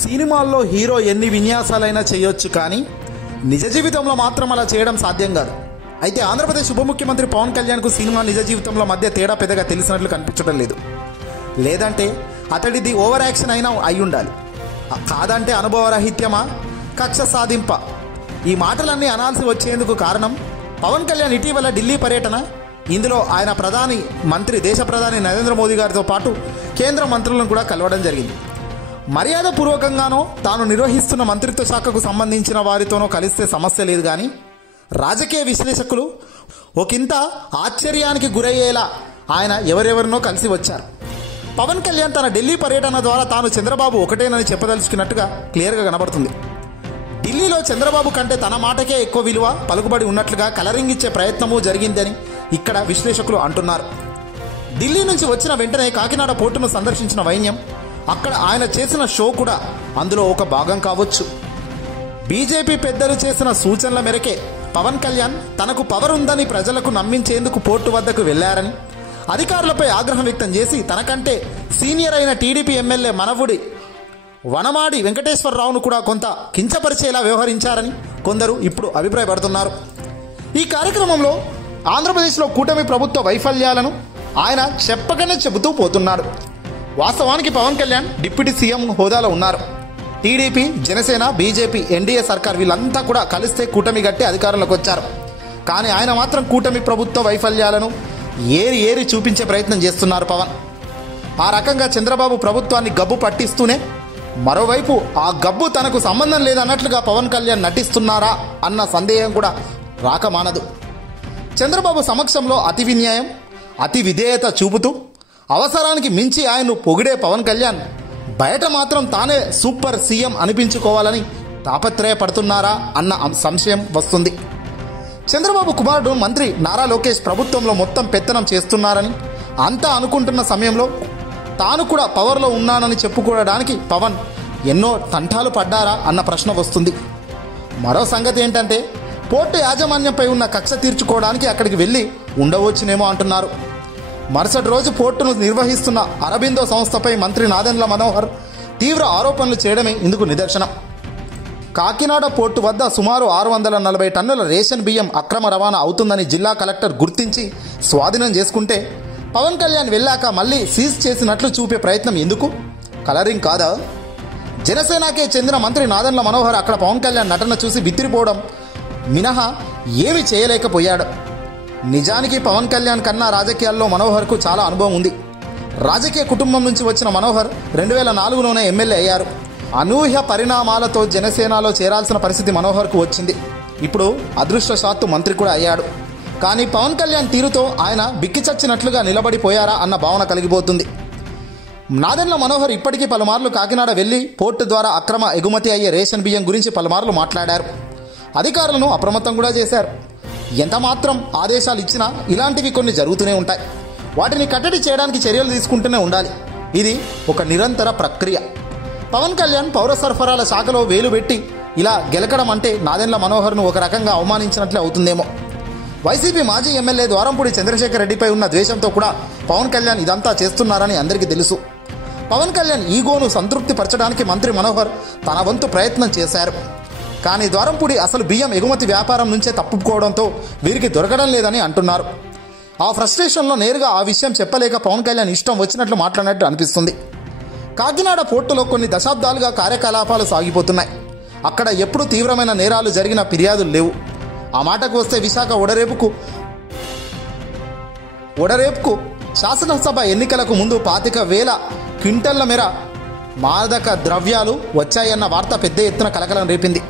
సినిమాల్లో హీరో ఎన్ని విన్యాసాలైనా చేయొచ్చు, కానీ నిజ జీవితంలో మాత్రం అలా చేయడం సాధ్యం కాదు. అయితే ఆంధ్రప్రదేశ్ ఉప ముఖ్యమంత్రి పవన్ కళ్యాణ్కు సినిమా నిజ జీవితంలో మధ్య తేడా పెద్దగా తెలిసినట్లు కనిపించడం లేదు. లేదంటే అతడిది ఓవర్ యాక్షన్ అయినా అయి ఉండాలి. కాదంటే అనుభవరాహిత్యమా, కక్ష సాధింప? ఈ మాటలన్నీ అనాల్సి వచ్చేందుకు కారణం పవన్ కళ్యాణ్ ఇటీవల ఢిల్లీ పర్యటన. ఇందులో ఆయన దేశ ప్రధాని నరేంద్ర మోదీ గారితో పాటు కేంద్ర మంత్రులను కూడా కలవడం జరిగింది. మర్యాదపూర్వకంగానో తాను నిర్వహిస్తున్న మంత్రిత్వ శాఖకు సంబంధించిన వారితోనో కలిస్తే సమస్య లేదు, కానీ రాజకీయ విశ్లేషకులు ఒకంత ఆశ్చర్యానికి గురయ్యేలా ఆయన ఎవరెవరినో కలిసి వచ్చారు. పవన్ కళ్యాణ్ తన ఢిల్లీ పర్యటన ద్వారా తాను చంద్రబాబు ఒకటేనని చెప్పదలుచుకున్నట్టుగా క్లియర్గా కనబడుతుంది. ఢిల్లీలో చంద్రబాబు కంటే తన మాటకే ఎక్కువ విలువ, పలుకుబడి ఉన్నట్లుగా కలరింగ్ ఇచ్చే ప్రయత్నము జరిగిందని ఇక్కడ విశ్లేషకులు అంటున్నారు. ఢిల్లీ నుంచి వచ్చిన వెంటనే కాకినాడ పోర్టును సందర్శించిన వైన్యం, అక్కడ ఆయన చేసిన షో కూడా అందులో ఒక భాగం కావచ్చు. బీజేపీ పెద్దలు చేసిన సూచనల మేరకే పవన్ కళ్యాణ్ తనకు పవర్ ఉందని ప్రజలకు నమ్మించేందుకు పోర్టు వద్దకు వెళ్లారని, అధికారులపై ఆగ్రహం వ్యక్తం చేసి తనకంటే సీనియర్ అయిన టీడీపీ ఎమ్మెల్యే మనవుడి వనమాడి వెంకటేశ్వరరావును కూడా కొంత కించపరిచేలా వ్యవహరించారని కొందరు ఇప్పుడు అభిప్రాయపడుతున్నారు. ఈ కార్యక్రమంలో ఆంధ్రప్రదేశ్లో కూటమి ప్రభుత్వ వైఫల్యాలను ఆయన చెప్పకనే చెబుతూ పోతున్నాడు. వాస్తవానికి పవన్ కళ్యాణ్ డిప్యూటీ సీఎం హోదాలో ఉన్నారు. టీడీపీ, జనసేన, బీజేపీ, ఎన్డీఏ సర్కార్ వీళ్ళంతా కూడా కలిస్తే కూటమి గట్టి అధికారంలోకి వచ్చారు. కానీ ఆయన మాత్రం కూటమి ప్రభుత్వ వైఫల్యాలను ఏరి చూపించే ప్రయత్నం చేస్తున్నారు పవన్. ఆ రకంగా చంద్రబాబు ప్రభుత్వాన్ని గబ్బు పట్టిస్తూనే మరోవైపు ఆ గబ్బు తనకు సంబంధం లేదన్నట్లుగా పవన్ కళ్యాణ్ నటిస్తున్నారా అన్న సందేహం కూడా రాకమానదు. చంద్రబాబు సమక్షంలో అతి విన్యాయం, అతి విధేయత చూపుతూ అవసరానికి మించి ఆయన్ను పొగిడే పవన్ కళ్యాణ్ బయట మాత్రం తానే సూపర్ సీఎం అనిపించుకోవాలని తాపత్రయపడుతున్నారా అన్న సంశయం వస్తుంది. చంద్రబాబు కుమారుడు మంత్రి నారా లోకేష్ ప్రభుత్వంలో మొత్తం పెత్తనం చేస్తున్నారని అంతా అనుకుంటున్న సమయంలో తాను కూడా పవర్లో ఉన్నానని చెప్పుకోవడానికి పవన్ ఎన్నో తంటాలు పడ్డారా అన్న ప్రశ్న వస్తుంది. మరో సంగతి ఏంటంటే పోర్టు యాజమాన్యంపై ఉన్న కక్ష తీర్చుకోవడానికి అక్కడికి వెళ్ళి ఉండవచ్చునేమో అంటున్నారు. మరుసటి రోజు పోర్టును నిర్వహిస్తున్న అరబిందో సంస్థపై మంత్రి నాదెండ్ల మనోహర్ తీవ్ర ఆరోపణలు చేయడమే ఇందుకు నిదర్శనం. కాకినాడ పోర్టు వద్ద సుమారు 640 టన్నుల రేషన్ బియ్యం అక్రమ రవాణా అవుతుందని జిల్లా కలెక్టర్ గుర్తించి స్వాధీనం చేసుకుంటే పవన్ కళ్యాణ్ వెళ్ళాక మళ్ళీ సీజ్ చేసినట్లు చూపే ప్రయత్నం ఎందుకు? కలరింగ్ కాదా? జనసేనకే చెందిన మంత్రి నాదెండ్ల మనోహర్ అక్కడ పవన్ కళ్యాణ్ నటన చూసి బిత్తిరిపోవడం మినహా ఏమీ చేయలేకపోయాడు. నిజానికి పవన్ కళ్యాణ్ కన్నా రాజకీయాల్లో మనోహర్కు చాలా అనుభవం ఉంది. రాజకీయ కుటుంబం నుంచి వచ్చిన మనోహర్ 2004లోనే ఎమ్మెల్యే అయ్యారు. అనూహ్య పరిణామాలతో జనసేనలో చేరాల్సిన పరిస్థితి మనోహర్కు వచ్చింది. ఇప్పుడు అదృష్టశాత్తు మంత్రి కూడా అయ్యాడు. కానీ పవన్ కళ్యాణ్ తీరుతో ఆయన బిక్కిచచ్చినట్లుగా నిలబడిపోయారా అన్న భావన కలిగిపోతుంది. నాదెండ్ల మనోహర్ ఇప్పటికీ పలుమార్లు కాకినాడ వెళ్లి పోర్టు ద్వారా అక్రమ ఎగుమతి అయ్యే రేషన్ బియ్యం గురించి పలుమార్లు మాట్లాడారు. అధికారులను అప్రమత్తం కూడా చేశారు. ఎంత మాత్రం ఆదేశాలు ఇచ్చినా ఇలాంటివి కొన్ని జరుగుతూనే ఉంటాయి. వాటిని కట్టడి చేయడానికి చర్యలు తీసుకుంటూనే ఉండాలి. ఇది ఒక నిరంతర ప్రక్రియ. పవన్ కళ్యాణ్ పౌర సరఫరాల శాఖలో వేలు పెట్టి ఇలా గెలకడం అంటే నాదెండ్ల మనోహర్ను ఒక రకంగా అవమానించినట్లే అవుతుందేమో. వైసీపీ మాజీ ఎమ్మెల్యే ద్వారంపూడి చంద్రశేఖర్ రెడ్డిపై ఉన్న ద్వేషంతో కూడా పవన్ కళ్యాణ్ ఇదంతా చేస్తున్నారని అందరికీ తెలుసు. పవన్ కళ్యాణ్ ఈగోను సంతృప్తి పరచడానికి మంత్రి మనోహర్ తన వంతు ప్రయత్నం చేశారు. కానీ ద్వారంపూడి అసలు బియ్యం ఎగుమతి వ్యాపారం నుంచే తప్పుకోవడంతో వీరికి దొరకడం లేదని అంటున్నారు. ఆ ఫ్రస్ట్రేషన్లో నేరుగా ఆ విషయం చెప్పలేక పవన్ కళ్యాణ్ ఇష్టం వచ్చినట్లు మాట్లాడినట్టు అనిపిస్తుంది. కాకినాడ పోర్టులో కొన్ని దశాబ్దాలుగా కార్యకలాపాలు సాగిపోతున్నాయి. అక్కడ ఎప్పుడూ తీవ్రమైన నేరాలు జరిగిన ఫిర్యాదులు లేవు. ఆ మాటకు వస్తే విశాఖ ఓడరేపుకు శాసనసభ ఎన్నికలకు ముందు 25,000 క్వింటళ్ల మేర మాదక ద్రవ్యాలు వచ్చాయన్న వార్త పెద్ద ఎత్తున కలకలం రేపింది.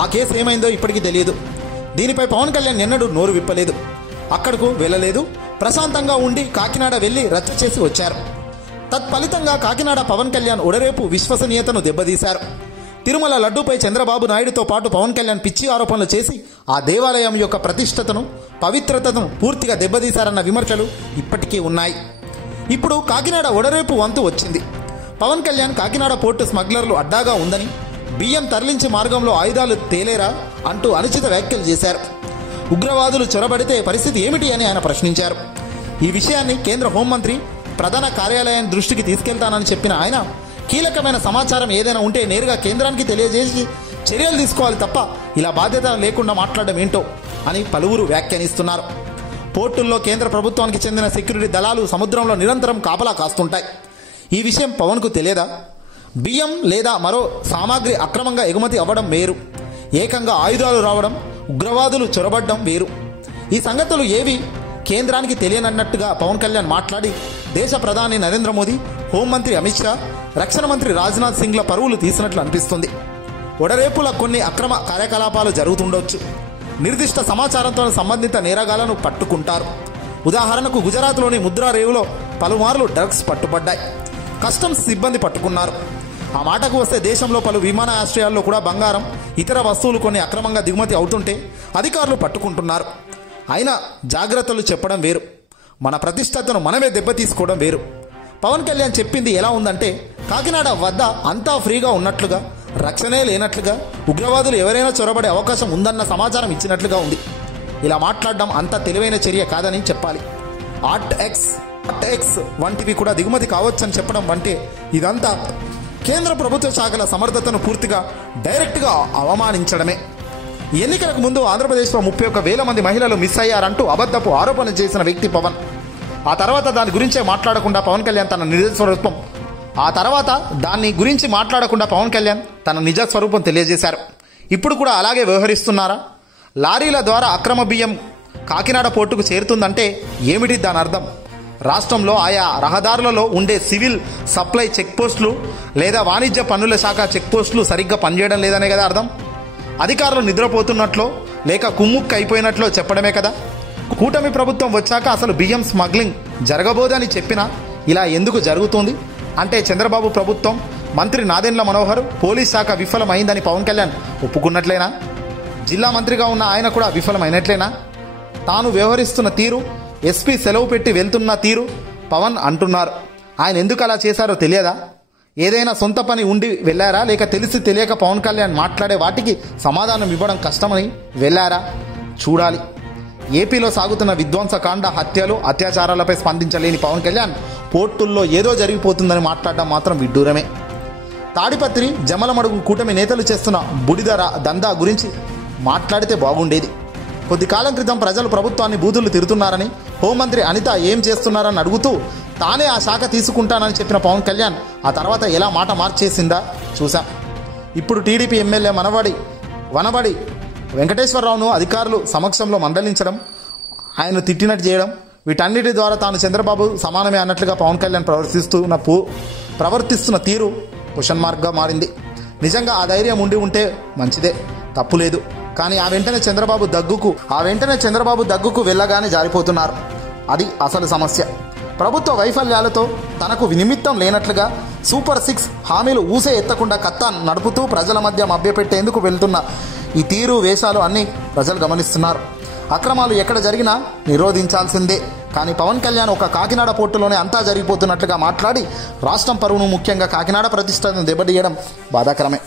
ఆ కేసు ఏమైందో ఇప్పటికీ తెలియదు. దీనిపై పవన్ కళ్యాణ్ ఎన్నడూ నోరు విప్పలేదు. అక్కడకు వెళ్ళలేదు. ప్రశాంతంగా ఉండి కాకినాడ వెళ్లి రచ్చ చేసి వచ్చారు. తత్ఫలితంగా కాకినాడ పవన్ కళ్యాణ్ ఓడరేపు విశ్వసనీయతను దెబ్బతీశారు. తిరుమల లడ్డూపై చంద్రబాబు నాయుడుతో పాటు పవన్ కళ్యాణ్ పిచ్చి ఆరోపణలు చేసి ఆ దేవాలయం యొక్క ప్రతిష్టతను, పవిత్రతను పూర్తిగా దెబ్బతీశారన్న విమర్శలు ఇప్పటికీ ఉన్నాయి. ఇప్పుడు కాకినాడ ఓడరేపు వంతు వచ్చింది. పవన్ కళ్యాణ్ కాకినాడ పోర్టు స్మగ్లర్లు అడ్డాగా ఉందని, బియ్యం తరలించే మార్గంలో ఆయుధాలు తేలేరా అంటూ అనుచిత వ్యాఖ్యలు చేశారు. ఉగ్రవాదులు చొరబడితే పరిస్థితి ఏమిటి అని ఆయన ప్రశ్నించారు. ఈ విషయాన్ని కేంద్ర హోంమంత్రి ప్రధాన కార్యాలయం దృష్టికి తీసుకెళ్తానని చెప్పిన ఆయన కీలకమైన సమాచారం ఏదైనా ఉంటే నేరుగా కేంద్రానికి తెలియజేసి చర్యలు తీసుకోవాలి తప్ప ఇలా బాధ్యత లేకుండా మాట్లాడడం ఏంటో అని పలువురు వ్యాఖ్యానిస్తున్నారు. పోర్టుల్లో కేంద్ర ప్రభుత్వానికి చెందిన సెక్యూరిటీ దళాలు సముద్రంలో నిరంతరం కాపలా కాస్తుంటాయి. ఈ విషయం పవన్కు తెలియదా? బియ్యం లేదా మరో సామాగ్రి అక్రమంగా ఎగుమతి అవ్వడం వేరు, ఏకంగా ఆయుధాలు రావడం, ఉగ్రవాదులు చొరబడ్డం వేరు. ఈ సంగతులు ఏవి కేంద్రానికి తెలియనన్నట్టుగా పవన్ కళ్యాణ్ మాట్లాడి దేశ ప్రధాని నరేంద్ర మోదీ, హోంమంత్రి అమిత్ షా, రక్షణ మంత్రి రాజ్నాథ్ సింగ్ల పరువులు తీసినట్లు అనిపిస్తుంది. ఒడరేపుల కొన్ని అక్రమ కార్యకలాపాలు జరుగుతుండొచ్చు. నిర్దిష్ట సమాచారంతో సంబంధిత నేరగాళ్లను పట్టుకుంటారు. ఉదాహరణకు గుజరాత్లోని ముద్రా రేవులో పలుమార్లు డ్రగ్స్ పట్టుబడ్డాయి. కస్టమ్స్ సిబ్బంది పట్టుకున్నారు. ఆ మాటకు వస్తే దేశంలో పలు విమానాశ్రయాల్లో కూడా బంగారం, ఇతర వస్తువులు కొన్ని అక్రమంగా దిగుమతి అవుతుంటే అధికారులు పట్టుకుంటున్నారు. అయినా జాగ్రత్తలు చెప్పడం వేరు, మన ప్రతిష్టతను మనమే దెబ్బతీసుకోవడం వేరు. పవన్ కళ్యాణ్ చెప్పింది ఎలా ఉందంటే, కాకినాడ వద్ద అంతా ఫ్రీగా ఉన్నట్లుగా, రక్షణే లేనట్లుగా, ఉగ్రవాదులు ఎవరైనా చొరబడే అవకాశం ఉందన్న సమాచారం ఇచ్చినట్లుగా ఉంది. ఇలా మాట్లాడడం అంత తెలివైన చర్య కాదని చెప్పాలి. ఆర్ట్ ఎక్స్ వంటివి కూడా దిగుమతి కావచ్చని చెప్పడం అంటే ఇదంతా కేంద్ర ప్రభుత్వ శాఖల సమర్థతను పూర్తిగా డైరెక్ట్గా అవమానించడమే. ఎన్నికలకు ముందు ఆంధ్రప్రదేశ్లో 31,000 మంది మహిళలు మిస్ అయ్యారంటూ అబద్ధపు ఆరోపణలు చేసిన వ్యక్తి పవన్. ఆ తర్వాత దాని గురించే మాట్లాడకుండా పవన్ కళ్యాణ్ తన నిజ స్వరూపం తెలియజేశారు. ఇప్పుడు కూడా అలాగే వ్యవహరిస్తున్నారా? లారీల ద్వారా అక్రమ బియ్యం కాకినాడ పోర్టుకు చేరుతుందంటే ఏమిటి దాని అర్థం? రాష్ట్రంలో ఆయా రహదారులలో ఉండే సివిల్ సప్లై చెక్పోస్టులు లేదా వాణిజ్య పన్నుల శాఖ చెక్పోస్టులు సరిగ్గా పనిచేయడం లేదనే కదా అర్థం. అధికారులు నిద్రపోతున్నట్లో లేక కుమ్ముక్కు అయిపోయినట్లో చెప్పడమే కదా. కూటమి ప్రభుత్వం వచ్చాక అసలు బియ్యం స్మగ్లింగ్ జరగబోదని చెప్పినా ఇలా ఎందుకు జరుగుతుంది అంటే చంద్రబాబు ప్రభుత్వం, మంత్రి నాదెండ్ల మనోహర్, పోలీస్ శాఖ విఫలమైందని పవన్ కళ్యాణ్ ఒప్పుకున్నట్లేనా? జిల్లా మంత్రిగా ఉన్న ఆయన కూడా విఫలమైనట్లేనా? తాను వ్యవహరిస్తున్న తీరు, ఎస్పీ సెలవు పెట్టి వెళ్తున్న తీరు పవన్ అంటున్నారు. ఆయన ఎందుకు అలా చేశారో తెలియదా? ఏదైనా సొంత పని ఉండి వెళ్ళారా, లేక తెలిసి తెలియక పవన్ కళ్యాణ్ మాట్లాడే వాటికి సమాధానం ఇవ్వడం కష్టమని వెళ్ళారా? చూడాలి. ఏపీలో సాగుతున్న విధ్వంసకాండ, హత్యలు, అత్యాచారాలపై స్పందించలేని పవన్ కళ్యాణ్ పోర్టుల్లో ఏదో జరిగిపోతుందని మాట్లాడడం మాత్రం విడ్డూరమే. తాడిపత్రి, జమలమడుగు కూటమి నేతలు చేస్తున్న బుడిదర దందా గురించి మాట్లాడితే బాగుండేది. కొద్ది కాలం క్రితం ప్రజలు ప్రభుత్వాన్ని బూతులు తిడుతున్నారని, హోంమంత్రి అనిత ఏం చేస్తున్నారని అడుగుతూ తానే ఆ శాఖ తీసుకుంటానని చెప్పిన పవన్ కళ్యాణ్ ఆ తర్వాత ఎలా మాట మార్చేసిందా చూశాం. ఇప్పుడు టీడీపీ ఎమ్మెల్యే వనబడి వెంకటేశ్వరరావును అధికారులు సమక్షంలో మందలించడం, ఆయన తిట్టినట్టు చేయడం, వీటన్నిటి ద్వారా తాను చంద్రబాబు సమానమే అన్నట్లుగా పవన్ కళ్యాణ్ ప్రవర్తిస్తున్న తీరు క్వశ్చన్ మార్క్గా మారింది. నిజంగా ఆ ధైర్యం ఉంటే మంచిదే, తప్పులేదు. కానీ ఆ వెంటనే చంద్రబాబు దగ్గుకు వెళ్ళగానే జారిపోతున్నారు. అది అసలు సమస్య. ప్రభుత్వ వైఫల్యాలతో తనకు నిమిత్తం లేనట్లుగా సూపర్ 6 హామీలు ఊసే ఎత్తకుండా కత్తా నడుపుతూ ప్రజల మధ్య మభ్యపెట్టేందుకు వెళ్తున్న ఈ తీరు, వేషాలు అన్నీ ప్రజలు గమనిస్తున్నారు. అక్రమాలు ఎక్కడ జరిగినా నిరోధించాల్సిందే. కానీ పవన్ కళ్యాణ్ ఒక కాకినాడ పోర్టులోనే అంతా జరిగిపోతున్నట్లుగా మాట్లాడి రాష్ట్రం పరువును, ముఖ్యంగా కాకినాడ ప్రతిష్టను దెబ్బతీయడం బాధాకరమే.